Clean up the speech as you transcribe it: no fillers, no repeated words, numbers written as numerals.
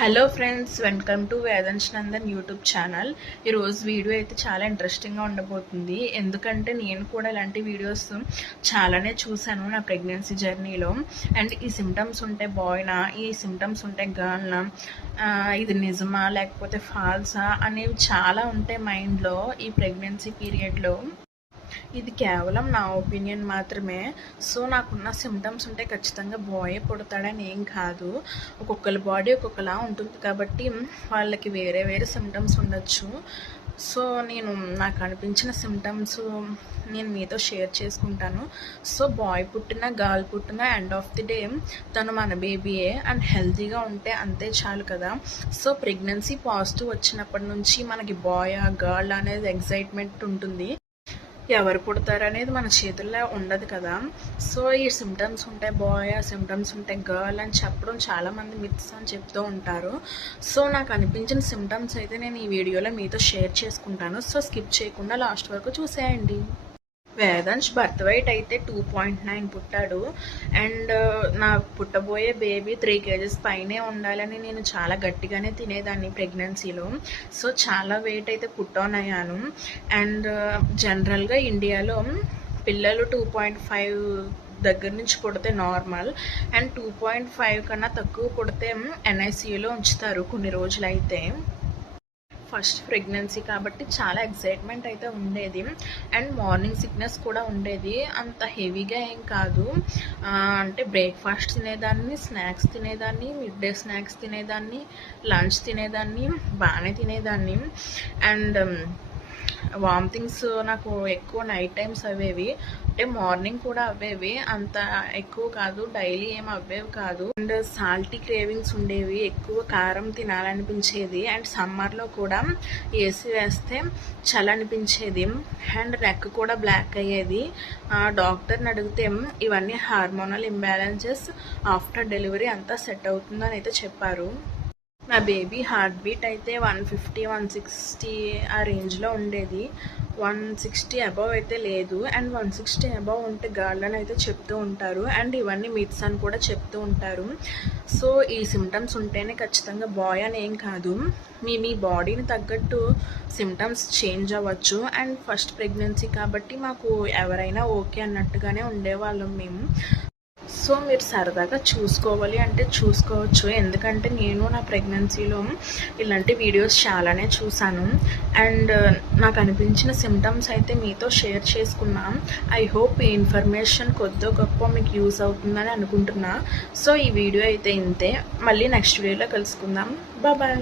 Hello friends, welcome to Vedansh Nandan YouTube channel. ఈరోజు video అయితే చాలా ఇంట్రెస్టింగ్గా ఉండబోతుంది. ఎందుకంటే నేను కూడా ఇలాంటి వీడియోస్ చాలానే చూశాను నా ప్రెగ్నెన్సీ జర్నీలో. అండ్ ఈ సిమ్టమ్స్ ఉంటే బాయ్నా, ఈ సిమ్టమ్స్ ఉంటే గర్ల్నా, ఇది నిజమా లేకపోతే ఫాల్సా అనేవి చాలా ఉంటాయి మైండ్లో ఈ ప్రెగ్నెన్సీ పీరియడ్లో. ఇది కేవలం నా ఒపీనియన్ మాత్రమే. సో నాకున్న సిమ్టమ్స్ ఉంటే ఖచ్చితంగా బాయ్ పుడతాడని ఏం కాదు. ఒక్కొక్కరి బాడీ ఒక్కొక్కలా ఉంటుంది కాబట్టి వాళ్ళకి వేరే వేరే సిమ్టమ్స్ ఉండొచ్చు. సో నాకు అనిపించిన సిమ్టమ్స్ నేను మీతో షేర్ చేసుకుంటాను. సో బాయ్ పుట్టినా గర్ల్ పుట్టినా ఎండ్ ఆఫ్ ది డే తను మన బేబీయే అండ్ హెల్తీగా ఉంటే అంతే చాలు కదా. సో ప్రెగ్నెన్సీ పాజిటివ్ వచ్చినప్పటి నుంచి మనకి బాయ్ గర్ల్ అనేది ఎగ్జైట్మెంట్ ఉంటుంది. ఎవరు పుడతారనేది మన చేతుల్లో ఉండదు కదా. సో ఈ సిమ్టమ్స్ ఉంటే బాయ్, ఆ సిమ్టమ్స్ ఉంటే గర్ల్ అని చెప్పడం చాలామంది మిత్స్ అని చెప్తూ ఉంటారు. సో నాకు అనిపించిన సిమ్టమ్స్ అయితే నేను ఈ వీడియోలో మీతో షేర్ చేసుకుంటాను. సో స్కిప్ చేయకుండా లాస్ట్ వరకు చూసేయండి. వేదాంశ్ బర్త్ వెయిట్ అయితే 2.9 పుట్టాడు. అండ్ నా పుట్టబోయే బేబీ 3 kgs పైనే ఉండాలని నేను చాలా గట్టిగానే తినేదాన్ని ప్రెగ్నెన్సీలో. సో చాలా వెయిట్ అయితే పుట్ ఆన్ అయ్యాను. అండ్ జనరల్గా ఇండియాలో పిల్లలు 2.5 దగ్గర నుంచి పుడితే నార్మల్, అండ్ 2.5 కన్నా తక్కువ పుడితే NICUలో ఉంచుతారు కొన్ని రోజులు. అయితే ఫస్ట్ ప్రెగ్నెన్సీ కాబట్టి చాలా ఎక్సైట్మెంట్ అయితే ఉండేది. అండ్ మార్నింగ్ సిక్నెస్ కూడా ఉండేది. అంత హెవీగా ఏం కాదు. అంటే బ్రేక్ఫాస్ట్ తినేదాన్ని, స్నాక్స్ తినేదాన్ని, మిడ్ డే స్నాక్స్ తినేదాన్ని, లంచ్ తినేదాన్ని, బాగానే తినేదాన్ని. అండ్ వామిటింగ్స్ నాకు ఎక్కువ నైట్ టైమ్స్ అవేవి. అంటే మార్నింగ్ కూడా అవేవి, అంత ఎక్కువ కాదు, డైలీ ఏం అవ్వేవి కాదు. అండ్ సాల్టీ క్రేవింగ్స్ ఉండేవి, ఎక్కువ కారం తినాలనిపించేది. అండ్ సమ్మర్లో కూడా ఏసీ వేస్తే చలి అనిపించేది. అండ్ నెక్ కూడా బ్లాక్ అయ్యేది. డాక్టర్ని అడిగితే ఇవన్నీ హార్మోనల్ ఇంబ్యాలెన్సెస్, ఆఫ్టర్ డెలివరీ అంతా సెట్ అవుతుందని అయితే చెప్పారు. నా బేబీ హార్ట్ బీట్ అయితే 150, 160 ఆ రేంజ్లో ఉండేది. 160 అబవ్ అయితే లేదు. అండ్ 160 అబవ్ ఉంటే గర్ల్ అని అయితే చెప్తూ ఉంటారు. అండ్ ఇవన్నీ మిత్స్ అని కూడా చెప్తూ ఉంటారు. సో ఈ సిమ్టమ్స్ ఉంటేనే ఖచ్చితంగా బాయ్ అని ఏం కాదు. మీ బాడీని తగ్గట్టు సిమ్టమ్స్ చేంజ్ అవ్వచ్చు. అండ్ ఫస్ట్ ప్రెగ్నెన్సీ కాబట్టి మాకు ఎవరైనా ఓకే అన్నట్టుగానే ఉండేవాళ్ళం మేము. సో మీరు సరదాగా చూసుకోవాలి అంటే చూసుకోవచ్చు. ఎందుకంటే నేను నా ప్రెగ్నెన్సీలో ఇలాంటి వీడియోస్ చాలానే చూశాను. అండ్ నాకు అనిపించిన సిమ్టమ్స్ అయితే మీతో షేర్ చేసుకున్నాం. ఐ హోప్ ఈ ఇన్ఫర్మేషన్ కొద్దో గొప్ప మీకు యూస్ అవుతుందని అనుకుంటున్నా. సో ఈ వీడియో అయితే ఇంతే. మళ్ళీ నెక్స్ట్ వీడియోలో కలుసుకుందాం. బాయ్.